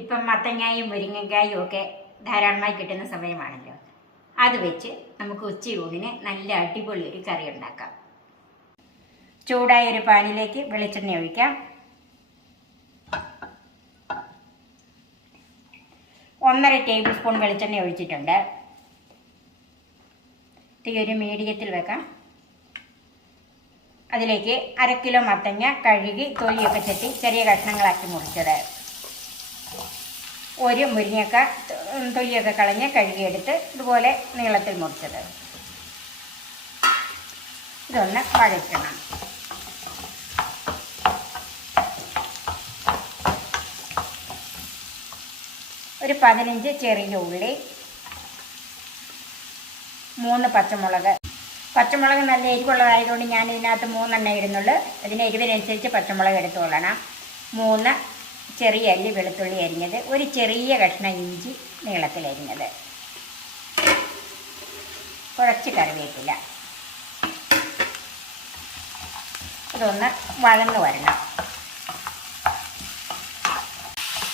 ഇപ്പം മത്തങ്ങായും മുരിങ്ങക്കായും ഒക്കെ ധാരാളമായി കിട്ടുന്ന സമയമാണല്ലോ. അത് വെച്ച് നമുക്ക് ഉച്ചയൂണിന് നല്ല അടിപൊളി ഒരു കറി ഉണ്ടാക്കാം. ചൂടായ ഒരു പാനിലേക്ക് വെളിച്ചെണ്ണ ഒഴിക്കാം. 1.5 ടേബിൾ സ്പൂൺ വെളിച്ചെണ്ണ ഒഴിച്ചിട്ടുണ്ട്. തീ ഒരു മീഡിയത്തിൽ വെക്കാം. അതിലേക്ക് 1/2 കിലോ മത്തങ്ങ കഴുകി തൊലിയൊക്കെ ചെത്തി ചെറിയ കഷ്ണങ്ങളാക്കി മുറിച്ചത്, ഒരു മുരിങ്ങക്ക തൊലിയൊക്കെ കളഞ്ഞ് കഴുകിയെടുത്ത് ഇതുപോലെ നീളത്തിൽ മുറിച്ചത്, ഇതൊന്ന് വഴറ്റണം. ഒരു 15 ചെറിയ ഉള്ളി, 3 പച്ചമുളക്. പച്ചമുളക് നല്ല എരിവുള്ളതായതുകൊണ്ട് ഞാൻ ഇതിനകത്ത് 3 എണ്ണ ഇടുന്നുള്ളൂ. അതിന് എരിവിനനുസരിച്ച് പച്ചമുളക് എടുത്തുകൊള്ളണം. 3 ചെറിയ അല്ലി വെളുത്തുള്ളി അരിഞ്ഞത്, ഒരു ചെറിയ കഷ്ണം ഇഞ്ചി നീളത്തിലരിഞ്ഞത്, കുറച്ച് കറിവേപ്പില. ഇതൊന്ന് വഴന്ന് വരണം.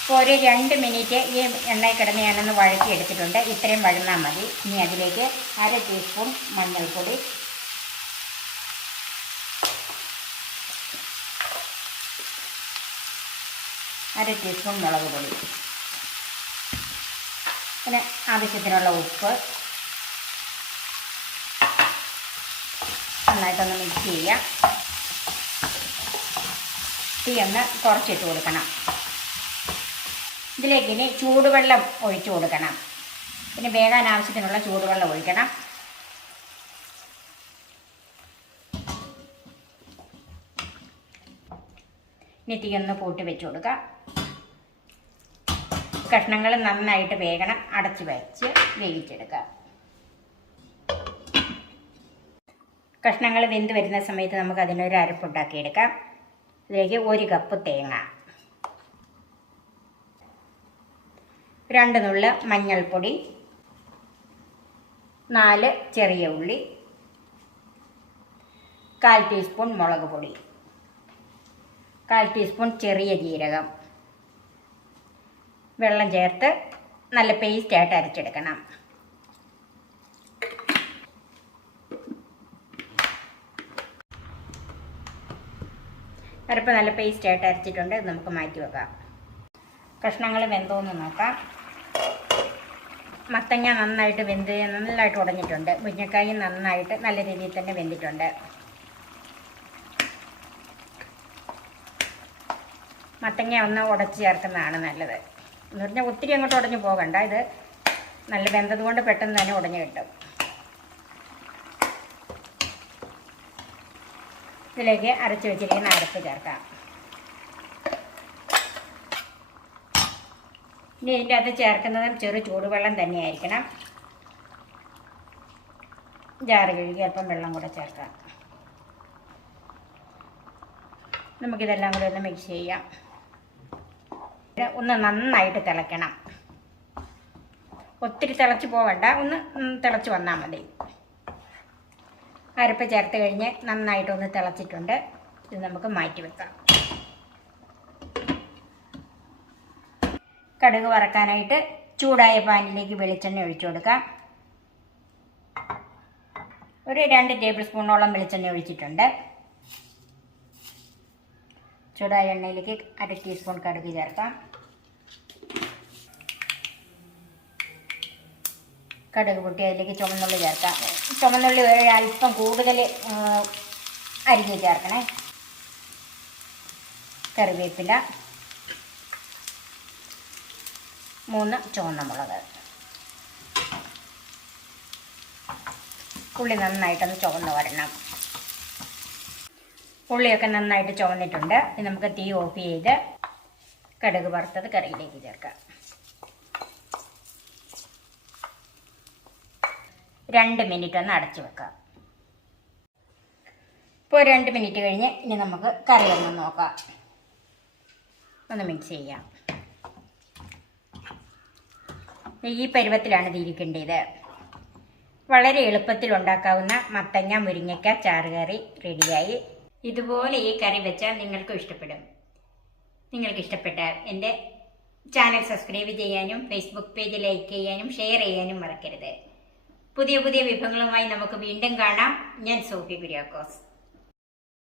ഇപ്പോൾ ഒരു 2 മിനിറ്റ് ഈ എണ്ണയിൽ കിടന്ന് ഞാനൊന്ന് വഴറ്റി എടുത്തിട്ടുണ്ട്. ഇത്രയും വഴന്നാൽ മതി. ഇനി അതിലേക്ക് 1/2 ടീസ്പൂൺ മഞ്ഞൾപ്പൊടി, 1/2 ടീസ്പൂൺ മുളക് പൊടി, പിന്നെ ആവശ്യത്തിനുള്ള ഉപ്പ്. നന്നായിട്ടൊന്ന് മിക്സ് ചെയ്യാം. തീ ഒന്ന് കുറച്ചിട്ട് കൊടുക്കണം. ഇതിലേക്ക് ഇനി ചൂടുവെള്ളം ഒഴിച്ചു കൊടുക്കണം. പിന്നെ വേകാൻ ആവശ്യത്തിനുള്ള ചൂടുവെള്ളം ഒഴിക്കണം. ഇനി തീ ഒന്ന് കൂട്ടി വെച്ച് കൊടുക്കാം. കഷ്ണങ്ങൾ നന്നായിട്ട് വേകണം. അടച്ച് വെച്ച് വേവിച്ചെടുക്കാം. കഷ്ണങ്ങൾ വെന്ത് വരുന്ന സമയത്ത് നമുക്ക് അതിനൊരു അരപ്പുണ്ടാക്കിയെടുക്കാം. ഇതിലേക്ക് 1 കപ്പ് തേങ്ങ, 2 നുള്ള മഞ്ഞൾപ്പൊടി, 4 ചെറിയ ഉള്ളി, 1/4 ടീസ്പൂൺ മുളക് പൊടി, 1/4 ടീസ്പൂൺ ചെറിയ ജീരകം. വെള്ളം ചേർത്ത് നല്ല പേസ്റ്റായിട്ട് അരച്ചെടുക്കണം. അരപ്പ് നല്ല പേസ്റ്റായിട്ട് അരച്ചിട്ടുണ്ട്. ഇത് നമുക്ക് മാറ്റി വെക്കാം. കഷ്ണങ്ങൾ വെന്തോന്ന് നോക്കാം. മത്തങ്ങ നന്നായിട്ട് നല്ലതായിട്ട് ഉടഞ്ഞിട്ടുണ്ട്. മുരിങ്ങക്കായും നന്നായിട്ട് നല്ല രീതിയിൽ തന്നെ വെന്തിട്ടുണ്ട്. മത്തങ്ങ ഒന്ന് ഉടച്ച് ചേർക്കുന്നതാണ് നല്ലത്. എന്ന് പറഞ്ഞാൽ ഒത്തിരി അങ്ങോട്ട് ഉടഞ്ഞു പോകണ്ട. ഇത് നല്ല വെന്തത് കൊണ്ട് പെട്ടെന്ന് തന്നെ ഉടഞ്ഞു കിട്ടും. ഇതിലേക്ക് അരച്ച് വെച്ചിരിക്കുന്ന അരപ്പ് ചേർക്കാം. ഇനി ഇതിൻ്റെ അകത്ത് ചേർക്കുന്നതും ചെറു ചൂടുവെള്ളം തന്നെയായിരിക്കണം. ജാറ് കഴുകി അല്പം വെള്ളം കൂടെ ചേർക്കാം. നമുക്കിതെല്ലാം കൂടെ ഒന്ന് മിക്സ് ചെയ്യാം. ഒന്ന് നന്നായിട്ട് തിളയ്ക്കണം. ഒത്തിരി തിളച്ച് പോവണ്ട, ഒന്ന് തിളച്ച് വന്നാൽ മതി. അരപ്പ് ചേർത്ത് കഴിഞ്ഞ് നന്നായിട്ടൊന്ന് തിളച്ചിട്ടുണ്ട്. ഇത് നമുക്ക് മാറ്റി വെക്കാം. കടുക് വറക്കാനായിട്ട് ചൂടായ പാനിലേക്ക് വെളിച്ചെണ്ണ ഒഴിച്ചു കൊടുക്കാം. ഒരു 2 ടേബിൾ സ്പൂണോളം വെളിച്ചെണ്ണ ഒഴിച്ചിട്ടുണ്ട്. ചൂടായ എണ്ണയിലേക്ക് 1/2 ടീസ്പൂൺ കടുക് ചേർക്കാം. കടുക് പൊട്ടി അതിലേക്ക് ചുവന്നുള്ളി ചേർക്കാം. ചുവന്നുള്ളി അല്പം കൂടുതൽ അരിഞ്ഞ് ചേർക്കണേ. കറിവേപ്പില, 3 ചുവന്ന മുളക്. ഉള്ളി നന്നായിട്ടൊന്ന് ചുവന്ന് വരണം. ഉള്ളിയൊക്കെ നന്നായിട്ട് ചുവന്നിട്ടുണ്ട്. ഇനി നമുക്ക് തീ ഓഫ് ചെയ്ത് കടുക് വറുത്തത് കറിയിലേക്ക് ചേർക്കാം. 2 മിനിറ്റ് ഒന്ന് അടച്ചു വെക്കാം. ഇപ്പോൾ 2 മിനിറ്റ് കഴിഞ്ഞ് ഇനി നമുക്ക് കറി ഒന്ന് നോക്കാം. ഒന്ന് മിക്സ് ചെയ്യാം. ഈ പരുവത്തിലാണ് ഇത് ഇരിക്കേണ്ടത്. വളരെ എളുപ്പത്തിൽ ഉണ്ടാക്കാവുന്ന മത്തങ്ങ മുരിങ്ങയ്ക്ക ചാറുകറി റെഡിയായി. ഇതുപോലെ ഈ കറി വെച്ചാൽ നിങ്ങൾക്കും ഇഷ്ടപ്പെടും. നിങ്ങൾക്ക് ഇഷ്ടപ്പെട്ടാൽ എൻ്റെ ചാനൽ സബ്സ്ക്രൈബ് ചെയ്യാനും ഫേസ്ബുക്ക് പേജ് ലൈക്ക് ചെയ്യാനും ഷെയർ ചെയ്യാനും മറക്കരുത്. പുതിയ പുതിയ വിഭവങ്ങളുമായി നമുക്ക് വീണ്ടും കാണാം. ഞാൻ സോഫി കുര്യാക്കോസ്.